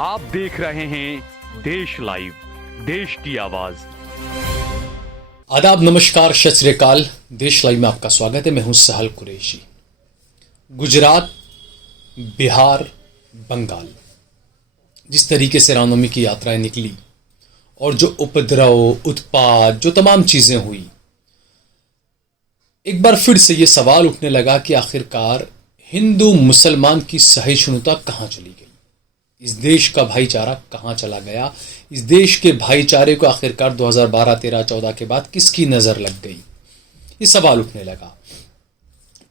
आप देख रहे हैं देश लाइव, देश की आवाज। आदाब, नमस्कार, सत श्री अकाल। देश लाइव में आपका स्वागत है। मैं हूं सहल कुरैशी। गुजरात, बिहार, बंगाल, जिस तरीके से रामनवमी की यात्राएं निकली और जो उपद्रव, उत्पात, जो तमाम चीजें हुई, एक बार फिर से ये सवाल उठने लगा कि आखिरकार हिंदू मुसलमान की सहिष्णुता कहां चली गई, इस देश का भाईचारा कहां चला गया, इस देश के भाईचारे को आखिरकार 2012, 13, 14 के बाद किसकी नजर लग गई, ये सवाल उठने लगा।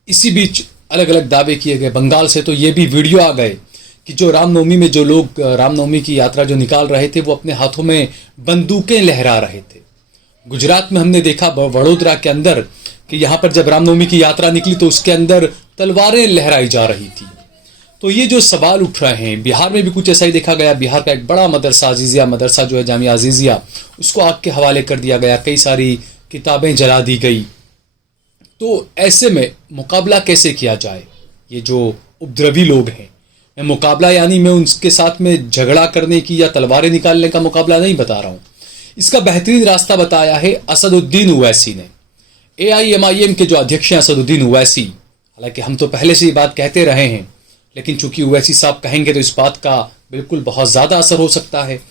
इसी बीच अलग अलग दावे किए गए। बंगाल से तो ये भी वीडियो आ गए कि जो रामनवमी में जो लोग रामनवमी की यात्रा जो निकाल रहे थे वो अपने हाथों में बंदूकें लहरा रहे थे। गुजरात में हमने देखा, वडोदरा के अंदर, कि यहां पर जब रामनवमी की यात्रा निकली तो उसके अंदर तलवारें लहराई जा रही थी। तो ये जो सवाल उठ रहे हैं, बिहार में भी कुछ ऐसा ही देखा गया। बिहार का एक बड़ा मदरसा, अजीजिया मदरसा जो है, जामिया अजीजिया, उसको आग के हवाले कर दिया गया, कई सारी किताबें जला दी गई। तो ऐसे में मुकाबला कैसे किया जाए? ये जो उपद्रवी लोग हैं, मैं मुकाबला यानी मैं उनके साथ में झगड़ा करने की या तलवारें निकालने का मुकाबला नहीं बता रहा हूं। इसका बेहतरीन रास्ता बताया है असदुद्दीन ओवैसी ने। AIMIM के जो अध्यक्ष हैं असदुद्दीन ओवैसी, हालांकि हम तो पहले से ये बात कहते रहे हैं, लेकिन चूंकि ओवैसी साहब कहेंगे तो इस बात का बिल्कुल बहुत ज्यादा असर हो सकता है।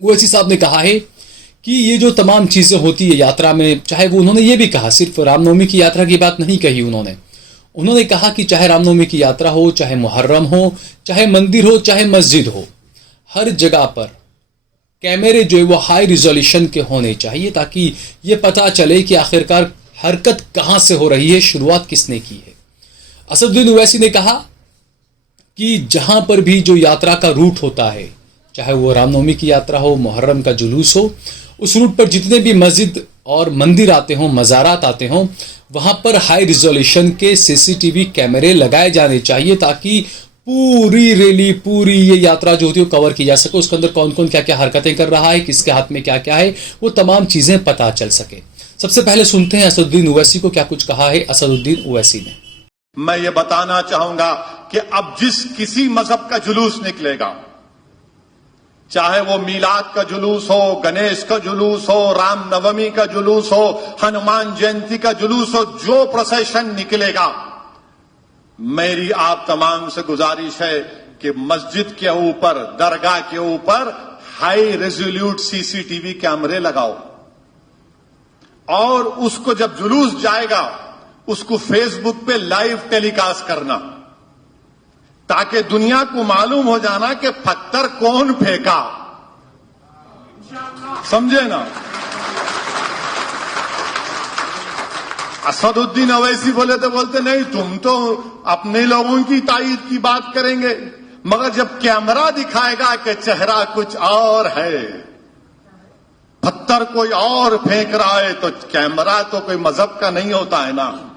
ओवैसी साहब ने कहा है कि ये जो तमाम चीजें होती है यात्रा में, चाहे वो, उन्होंने ये भी कहा, सिर्फ रामनवमी की यात्रा की बात नहीं कही उन्होंने कहा कि चाहे रामनवमी की यात्रा हो, चाहे मुहर्रम हो, चाहे मंदिर हो, चाहे मस्जिद हो, हर जगह पर कैमरे जो है वो हाई रिजोल्यूशन के होने चाहिए, ताकि ये पता चले कि आखिरकार हरकत कहां से हो रही है, शुरुआत किसने की है। असदुद्दीन ओवैसी ने कहा कि जहां पर भी जो यात्रा का रूट होता है, चाहे वो रामनवमी की यात्रा हो, मुहर्रम का जुलूस हो, उस रूट पर जितने भी मस्जिद और मंदिर आते हों, मज़ारात आते हों, वहां पर हाई रिजोल्यूशन के CCTV कैमरे लगाए जाने चाहिए, ताकि पूरी रैली, पूरी ये यात्रा जो होती है वो कवर की जा सके। उसके अंदर कौन कौन क्या क्या हरकतें कर रहा है, किसके हाथ में क्या क्या है, वो तमाम चीजें पता चल सके। सबसे पहले सुनते हैं असदुद्दीन ओवैसी को, क्या कुछ कहा है असदुद्दीन ओवैसी ने। मैं ये बताना चाहूंगा कि अब जिस किसी मजहब का जुलूस निकलेगा, चाहे वो मीलाद का जुलूस हो, गणेश का जुलूस हो, रामनवमी का जुलूस हो, हनुमान जयंती का जुलूस हो, जो प्रोसेशन निकलेगा, मेरी आप तमाम से गुजारिश है कि मस्जिद के ऊपर, दरगाह के ऊपर हाई रेजोल्यूट CCTV कैमरे लगाओ, और उसको जब जुलूस जाएगा उसको फेसबुक पे लाइव टेलीकास्ट करना, ताकि दुनिया को मालूम हो जाना कि पत्थर कौन फेंका। समझे ना? असदुद्दीन ओवैसी बोले तो बोलते नहीं, तुम तो अपने लोगों की तारीफ की बात करेंगे, मगर जब कैमरा दिखाएगा कि चेहरा कुछ और है, पत्थर कोई और फेंक रहा है, तो कैमरा तो कोई मजहब का नहीं होता है ना।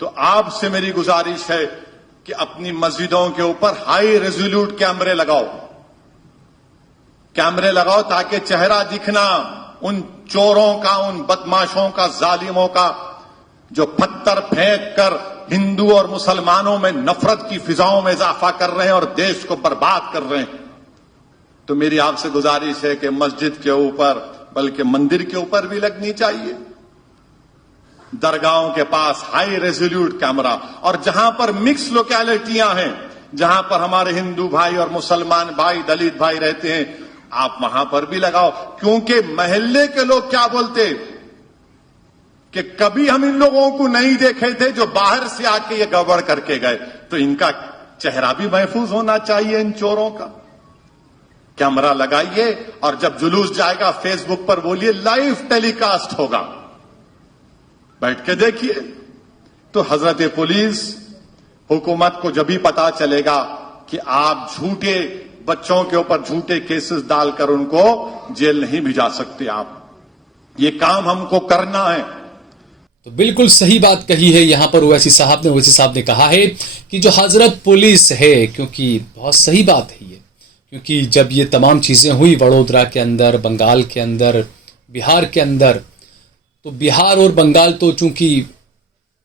तो आपसे मेरी गुजारिश है कि अपनी मस्जिदों के ऊपर हाई रेजोल्यूट कैमरे लगाओ, ताकि चेहरा दिखना उन चोरों का, उन बदमाशों का, जालिमों का, जो पत्थर फेंक कर हिंदू और मुसलमानों में नफरत की फिजाओं में इजाफा कर रहे हैं और देश को बर्बाद कर रहे हैं। तो मेरी आपसे गुजारिश है कि मस्जिद के ऊपर, बल्कि मंदिर के ऊपर भी लगनी चाहिए, दरगाहों के पास हाई रेजोल्यूट कैमरा। और जहां पर मिक्स लोकेलिटियां हैं, जहां पर हमारे हिंदू भाई और मुसलमान भाई, दलित भाई रहते हैं, आप वहां पर भी लगाओ। क्योंकि महल्ले के लोग क्या बोलते कि कभी हम इन लोगों को नहीं देखे थे जो बाहर से आके ये गड़बड़ करके गए, तो इनका चेहरा भी महफूज होना चाहिए, इन चोरों का। कैमरा लगाइए, और जब जुलूस जाएगा फेसबुक पर बोलिए लाइव टेलीकास्ट होगा, बैठ के देखिए। तो हजरत पुलिस, हुकूमत को जब भी पता चलेगा कि आप झूठे बच्चों के ऊपर झूठे केसेस डालकर उनको जेल नहीं भिजा सकते, आप ये काम हमको करना है। तो बिल्कुल सही बात कही है यहां पर ओवैसी साहब ने कहा है कि जो हजरत पुलिस है, क्योंकि बहुत सही बात है ये, क्योंकि जब ये तमाम चीजें हुई वडोदरा के अंदर, बंगाल के अंदर, बिहार के अंदर, तो बिहार और बंगाल तो चूंकि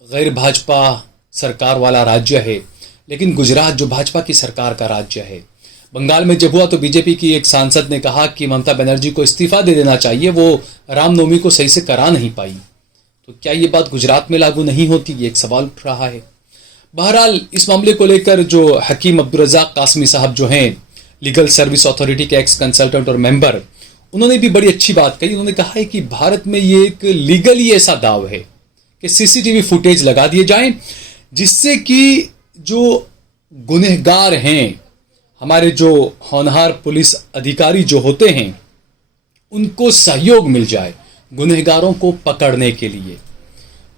गैर भाजपा सरकार वाला राज्य है, लेकिन गुजरात जो भाजपा की सरकार का राज्य है, बंगाल में जब हुआ तो बीजेपी की एक सांसद ने कहा कि ममता बनर्जी को इस्तीफा दे देना चाहिए, वो रामनवमी को सही से करा नहीं पाई। तो क्या ये बात गुजरात में लागू नहीं होती, ये एक सवाल उठ रहा है। बहरहाल इस मामले को लेकर जो हकीम अब्दुल रज़ाक कासमी साहब जो हैं लीगल सर्विस अथॉरिटी के एक्स कंसल्टेंट और मेंबर, उन्होंने भी बड़ी अच्छी बात कही। उन्होंने कहा है कि भारत में ये एक लीगली ऐसा दाव है कि सीसीटीवी फुटेज लगा दिए जाएं, जिससे कि जो गुनहगार हैं, हमारे जो होनहार पुलिस अधिकारी जो होते हैं, उनको सहयोग मिल जाए गुनहगारों को पकड़ने के लिए।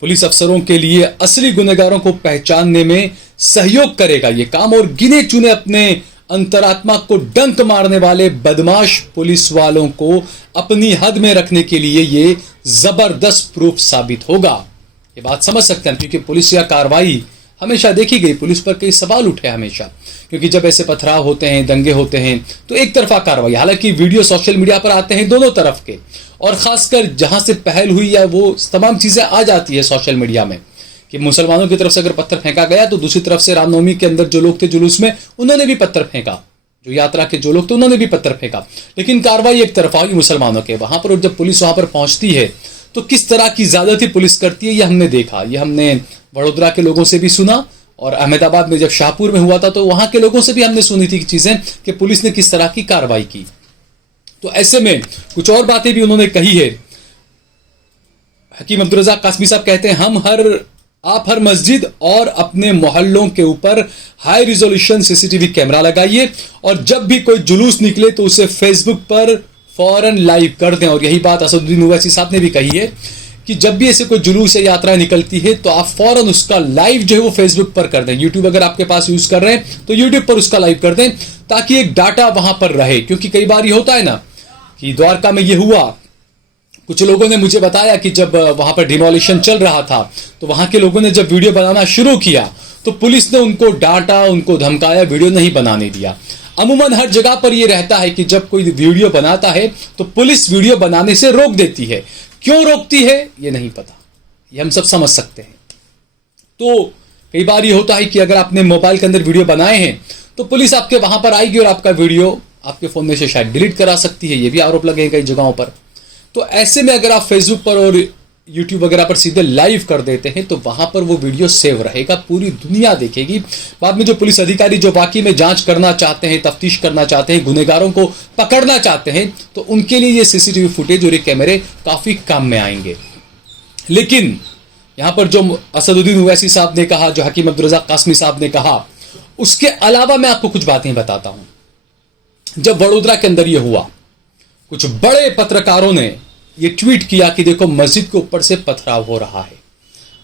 पुलिस अफसरों के लिए असली गुनहगारों को पहचानने में सहयोग करेगा ये काम, और गिने चुने अपने अंतरात्मा को डंक मारने वाले बदमाश पुलिस वालों को अपनी हद में रखने के लिए ये जबरदस्त प्रूफ साबित होगा। ये बात समझ सकते हैं, क्योंकि पुलिस या कार्रवाई हमेशा देखी गई, पुलिस पर कई सवाल उठे हमेशा, क्योंकि जब ऐसे पथराव होते हैं, दंगे होते हैं, तो एक तरफा कार्रवाई, हालांकि वीडियो सोशल मीडिया पर आते हैं दोनों तरफ के, और खासकर जहां से पहल हुई या वो तमाम चीजें आ जाती है सोशल मीडिया में कि मुसलमानों की तरफ से अगर पत्थर फेंका गया तो दूसरी तरफ से रामनवमी के अंदर जो लोग थे जुलूस में, उन्होंने भी पत्थर फेंका, जो यात्रा के जो लोग थे उन्होंने भी पत्थर फेंका, लेकिन कार्रवाई एक तरफा हुई मुसलमानों के वहां पर। और जब पुलिस वहां पर पहुंचती है तो किस तरह की ज्यादती पुलिस करती है, ये हमने देखा, ये हमने वडोदरा के लोगों से भी सुना, और अहमदाबाद में जब शाहपुर में हुआ था तो वहां के लोगों से भी हमने सुनी थी चीजें कि पुलिस ने किस तरह की कार्रवाई की। तो ऐसे में कुछ और बातें भी उन्होंने कही है। हकीम अब्दुल रज़ाक कासमी साहब कहते हैं, आप हर मस्जिद और अपने मोहल्लों के ऊपर हाई रिजोल्यूशन सीसीटीवी कैमरा लगाइए, और जब भी कोई जुलूस निकले तो उसे फेसबुक पर फौरन लाइव कर दें। और यही बात असदुद्दीन ओवैसी साहब ने भी कही है कि जब भी ऐसे कोई जुलूस या यात्रा निकलती है तो आप फौरन उसका लाइव जो है वो फेसबुक पर कर दें। यूट्यूब अगर आपके पास यूज कर रहे हैं तो यूट्यूब पर उसका लाइव कर दें, ताकि एक डाटा वहां पर रहे। क्योंकि कई बार ये होता है ना कि द्वारका में ये हुआ, कुछ लोगों ने मुझे बताया कि जब वहां पर डिमोलिशन चल रहा था तो वहां के लोगों ने जब वीडियो बनाना शुरू किया तो पुलिस ने उनको डांटा, उनको धमकाया, वीडियो नहीं बनाने दिया। अमूमन हर जगह पर यह रहता है कि जब कोई वीडियो बनाता है तो पुलिस वीडियो बनाने से रोक देती है। क्यों रोकती है ये नहीं पता, ये हम सब समझ सकते हैं। तो कई बार ये होता है कि अगर आपने मोबाइल के अंदर वीडियो बनाए हैं तो पुलिस आपके वहां पर आएगी और आपका वीडियो आपके फोन में से शायद डिलीट करा सकती है, ये भी आरोप लगे कई जगहों पर। तो ऐसे में अगर आप फेसबुक पर और यूट्यूब वगैरह पर सीधे लाइव कर देते हैं तो वहां पर वो वीडियो सेव रहेगा, पूरी दुनिया देखेगी। बाद में जो पुलिस अधिकारी जो वाकई में जांच करना चाहते हैं, तफ्तीश करना चाहते हैं, गुनहगारों को पकड़ना चाहते हैं, तो उनके लिए ये सीसीटीवी फुटेज और ये कैमरे काफी काम में आएंगे। लेकिन यहां पर जो असदुद्दीन ओवैसी साहब ने कहा, जो हकीम अब्दुल रज़ाक कासमी साहब ने कहा, उसके अलावा मैं आपको कुछ बातें बताता हूं। जब वडोदरा के अंदर यह हुआ, कुछ बड़े पत्रकारों ने ये ट्वीट किया कि देखो मस्जिद के ऊपर से पथराव हो रहा है।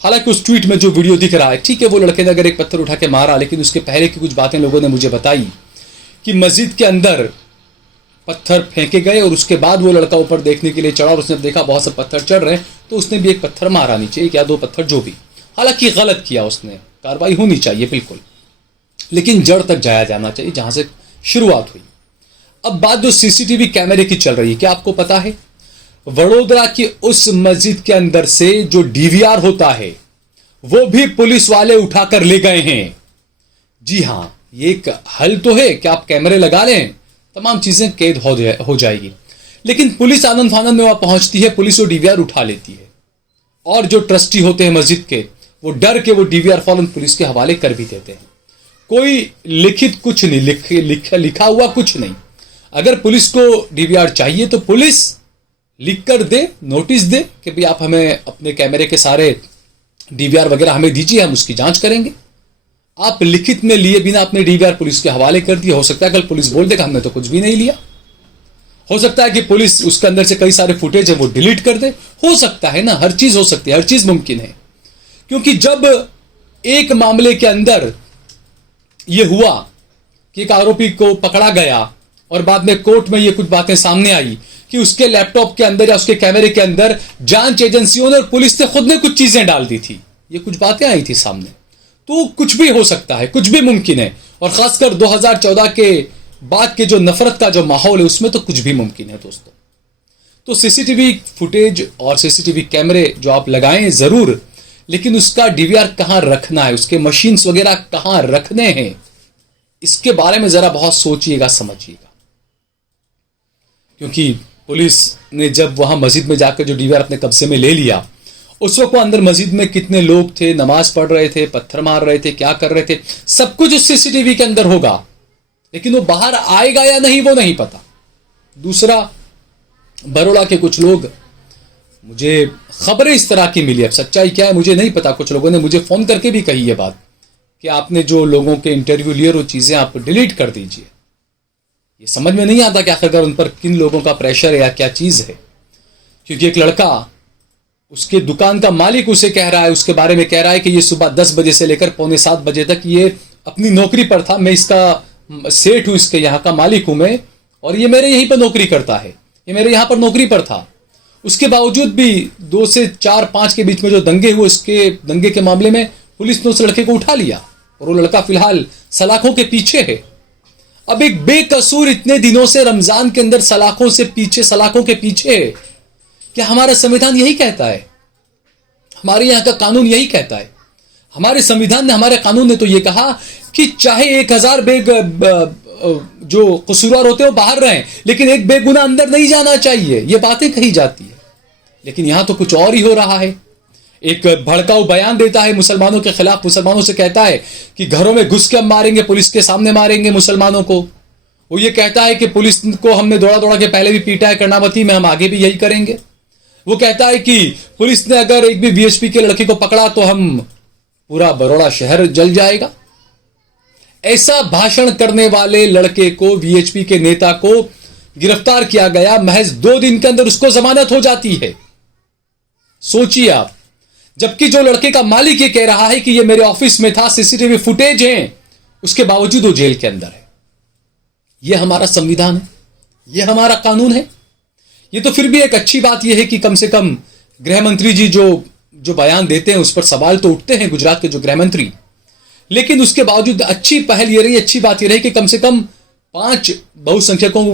हालांकि उस ट्वीट में जो वीडियो दिख रहा है, ठीक है, वो लड़के ने अगर एक पत्थर उठा के मारा, लेकिन उसके पहले की कुछ बातें लोगों ने मुझे बताई कि मस्जिद के अंदर पत्थर फेंके गए और उसके बाद वो लड़का ऊपर देखने के लिए चढ़ा और उसने देखा बहुत से पत्थर चढ़ रहे हैं, तो उसने भी एक पत्थर मारा नीचे, एक या दो पत्थर जो भी। हालांकि गलत किया उसने, कार्रवाई होनी चाहिए बिल्कुल, लेकिन जड़ तक जाया जाना चाहिए जहां से शुरुआत हुई। अब बात जो सीसीटीवी कैमरे की चल रही है, क्या आपको पता है वडोदरा की उस मस्जिद के अंदर से जो डीवीआर होता है वो भी पुलिस वाले उठाकर ले गए हैं। जी हां, ये एक हल तो है कि आप कैमरे लगा लें, तमाम चीजें कैद हो जाएगी, लेकिन पुलिस आनंद फानंद में वहां पहुंचती है, पुलिस वो डीवीआर उठा लेती है, और जो ट्रस्टी होते हैं मस्जिद के, वो डर के वो डीवीआर फौरन पुलिस के हवाले कर भी देते हैं। कोई लिखित कुछ नहीं, लिखा हुआ कुछ नहीं। अगर पुलिस को डीवीआर चाहिए तो पुलिस लिख कर दे, नोटिस दे कि भाई आप हमें अपने कैमरे के सारे डीवीआर वगैरह हमें दीजिए, हम उसकी जांच करेंगे। आप लिखित में लिए बिना अपने डीवीआर पुलिस के हवाले कर दिए, हो सकता है कल पुलिस बोल देगा हमने तो कुछ भी नहीं लिया। हो सकता है कि पुलिस उसके अंदर से कई सारे फुटेज है वो डिलीट कर दे, हो सकता है ना, हर चीज हो सकती है, हर चीज मुमकिन है। क्योंकि जब एक मामले के अंदर यह हुआ कि एक आरोपी को पकड़ा गया और बाद में कोर्ट में ये कुछ बातें सामने आई कि उसके लैपटॉप के अंदर या उसके कैमरे के अंदर जांच एजेंसियों ने और पुलिस ने खुद ने कुछ चीजें डाल दी थी, ये कुछ बातें आई थी सामने, तो कुछ भी हो सकता है, कुछ भी मुमकिन है। और खासकर 2014 के बाद के जो नफरत का जो माहौल है उसमें तो कुछ भी मुमकिन है दोस्तों। तो सीसीटीवी फुटेज और सीसीटीवी कैमरे जो आप लगाएं जरूर, लेकिन उसका डीवीआर कहां रखना है, उसके मशीन्स वगैरह कहां रखने हैं, इसके बारे में जरा बहुत सोचिएगा, समझिएगा। क्योंकि पुलिस ने जब वहां मस्जिद में जाकर जो डीवीआर अपने कब्जे में ले लिया, उस वक्त वो अंदर मस्जिद में कितने लोग थे, नमाज पढ़ रहे थे, पत्थर मार रहे थे, क्या कर रहे थे, सब कुछ उस सीसीटीवी के अंदर होगा, लेकिन वो बाहर आएगा या नहीं वो नहीं पता। दूसरा, बरोड़ा के कुछ लोग, मुझे खबरें इस तरह की मिली, अब सच्चाई क्या है मुझे नहीं पता, कुछ लोगों ने मुझे फोन करके भी कही ये बात कि आपने जो लोगों के इंटरव्यू लिए वो चीजें आप डिलीट कर दीजिए। ये समझ में नहीं आता कि आखिरकार उन पर किन लोगों का प्रेशर है या क्या चीज है। क्योंकि एक लड़का, उसके दुकान का मालिक उसे कह रहा है, उसके बारे में कह रहा है कि ये सुबह 10 बजे से लेकर पौने 7 बजे तक ये अपनी नौकरी पर था, मैं इसका सेठ हूं, इसके यहाँ का मालिक हूं मैं, और ये मेरे यहीं पर नौकरी करता है, ये मेरे यहाँ पर नौकरी पर था। उसके बावजूद भी 2 से 4-5 के बीच में जो दंगे हुए, उसके दंगे के मामले में पुलिस ने उस लड़के को उठा लिया और वो लड़का फिलहाल सलाखों के पीछे है। अब एक बेकसूर इतने दिनों से रमजान के अंदर सलाखों के पीछे है। क्या हमारा संविधान यही कहता है? हमारे यहां का कानून यही कहता है? हमारे संविधान ने, हमारे कानून ने तो यह कहा कि चाहे 1000 जो कसूरवार होते हैं वो बाहर रहें, लेकिन एक बेगुनाह अंदर नहीं जाना चाहिए, ये बातें कही जाती है। लेकिन यहां तो कुछ और ही हो रहा है। एक भड़काऊ बयान देता है मुसलमानों के खिलाफ, मुसलमानों से कहता है कि घरों में घुस के हम मारेंगे, पुलिस के सामने मारेंगे मुसलमानों को। वो ये कहता है कि पुलिस को हमने दौड़ा दौड़ा के पहले भी पीटा है कर्णावती में, हम आगे भी यही करेंगे। वो कहता है कि पुलिस ने अगर एक भी वीएचपी के लड़के को पकड़ा तो हम पूरा बरोड़ा शहर जल जाएगा। ऐसा भाषण करने वाले लड़के को, वीएचपी के नेता को गिरफ्तार किया गया, महज 2 दिन के अंदर उसको जमानत हो जाती है। सोचिए आप, जबकि जो लड़के का मालिक ये कह रहा है कि ये मेरे ऑफिस में था, सीसीटीवी फुटेज है, उसके बावजूद वो जेल के अंदर है। ये हमारा संविधान है, ये हमारा कानून है। ये तो फिर भी एक अच्छी बात यह है कि कम से कम गृह मंत्री जी जो बयान देते हैं उस पर सवाल तो उठते हैं, गुजरात के जो गृह मंत्री। लेकिन उसके बावजूद अच्छी पहल ये रही, अच्छी बात ये रही कि कम से कम 5 बहुसंख्यकों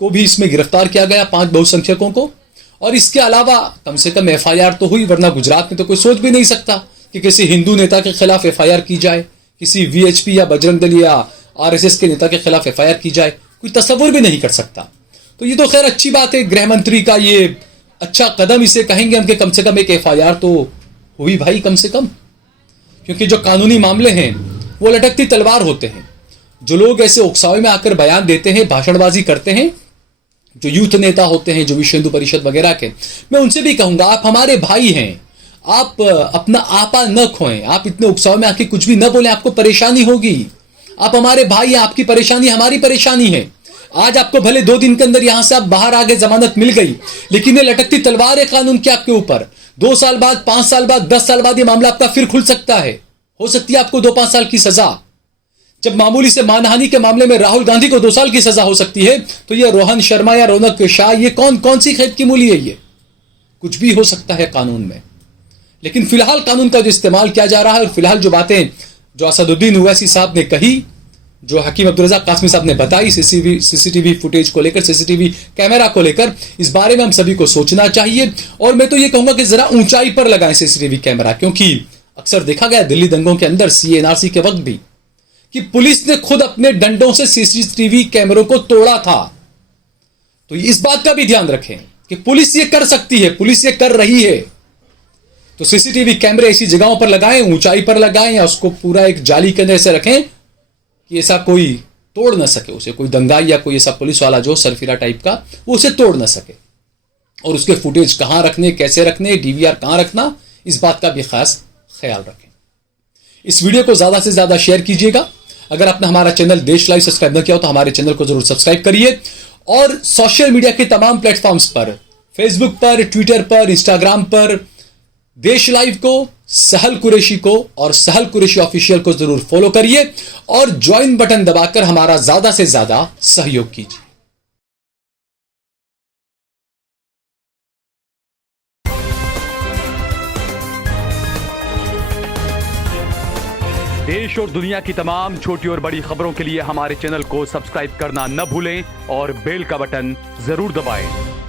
को भी इसमें गिरफ्तार किया गया, 5 बहुसंख्यकों को। और इसके अलावा कम से कम एफआईआर तो हुई, वरना गुजरात में तो कोई सोच भी नहीं सकता कि किसी हिंदू नेता के खिलाफ एफआईआर की जाए, किसी वीएचपी या बजरंग दल या आरएसएस के नेता के खिलाफ एफआईआर की जाए, कोई तस्वुर भी नहीं कर सकता। तो ये तो खैर अच्छी बात है, गृह मंत्री का ये अच्छा कदम इसे कहेंगे हम कि कम से कम एक एफआईआर तो हुई भाई, कम से कम। क्योंकि जो कानूनी मामले हैं वो लटकती तलवार होते हैं। जो लोग ऐसे उकसावे में आकर बयान देते हैं, भाषणबाजी करते हैं, जो यूथ नेता होते हैं, जो विश्व हिंदू परिषद वगैरह के, मैं उनसे भी कहूंगा आप हमारे भाई हैं, आप अपना आपा न खोएं, आप इतने उकसावे में आके कुछ भी न बोले, आपको परेशानी होगी। आप हमारे भाई हैं, आपकी परेशानी हमारी परेशानी है। आज आपको भले 2 दिन के अंदर यहां से आप बाहर आ गए, जमानत मिल गई, लेकिन ये लटकती तलवार है कानून के आपके ऊपर। 2 साल बाद, 5 साल बाद, 10 साल बाद ये मामला आपका फिर खुल सकता है। हो सकती है आपको 2-5 साल की सजा। जब मामूली से मानहानि के मामले में राहुल गांधी को 2 साल की सजा हो सकती है, तो ये रोहन शर्मा या रौनक शाह, ये कौन सी खेत की मूली है? ये कुछ भी हो सकता है कानून में। लेकिन फिलहाल कानून का जो इस्तेमाल किया जा रहा है, और फिलहाल जो बातें जो असदुद्दीन ओवैसी साहब ने कही, जो हकीम अब्दुल रज़ाक कासमी साहब ने बताई सीसीटीवी फुटेज को लेकर, सीसीटीवी कैमरा को लेकर, इस बारे में हम सभी को सोचना चाहिए। और मैं तो ये कहूंगा कि जरा ऊंचाई पर लगाएं सीसीटीवी कैमरा, क्योंकि अक्सर देखा गया दिल्ली दंगों के अंदर, सीएनआरसी के वक्त भी, कि पुलिस ने खुद अपने डंडों से सीसीटीवी कैमरों को तोड़ा था। तो इस बात का भी ध्यान रखें कि पुलिस ये कर सकती है, पुलिस ये कर रही है। तो सीसीटीवी कैमरे ऐसी जगहों पर लगाएं, ऊंचाई पर लगाएं, या उसको पूरा एक जाली के अंदर ऐसे रखें कि ऐसा कोई तोड़ ना सके उसे, कोई दंगाई या कोई ऐसा पुलिस वाला जो सरफिरा टाइप का, वो उसे तोड़ ना सके। और उसके फुटेज कहां रखने, कैसे रखने, डीवीआर कहां रखना, इस बात का भी खास ख्याल रखें। इस वीडियो को ज्यादा से ज्यादा शेयर कीजिएगा। अगर आपने हमारा चैनल देश लाइव सब्सक्राइब न किया हो तो हमारे चैनल को जरूर सब्सक्राइब करिए। और सोशल मीडिया के तमाम प्लेटफॉर्म्स पर, फेसबुक पर, ट्विटर पर, इंस्टाग्राम पर, देश लाइव को, सहल कुरैशी को और सहल कुरैशी ऑफिशियल को जरूर फॉलो करिए और ज्वाइन बटन दबाकर हमारा ज्यादा से ज्यादा सहयोग कीजिए। देश और दुनिया की तमाम छोटी और बड़ी खबरों के लिए हमारे चैनल को सब्सक्राइब करना न भूलें और बेल का बटन जरूर दबाएं।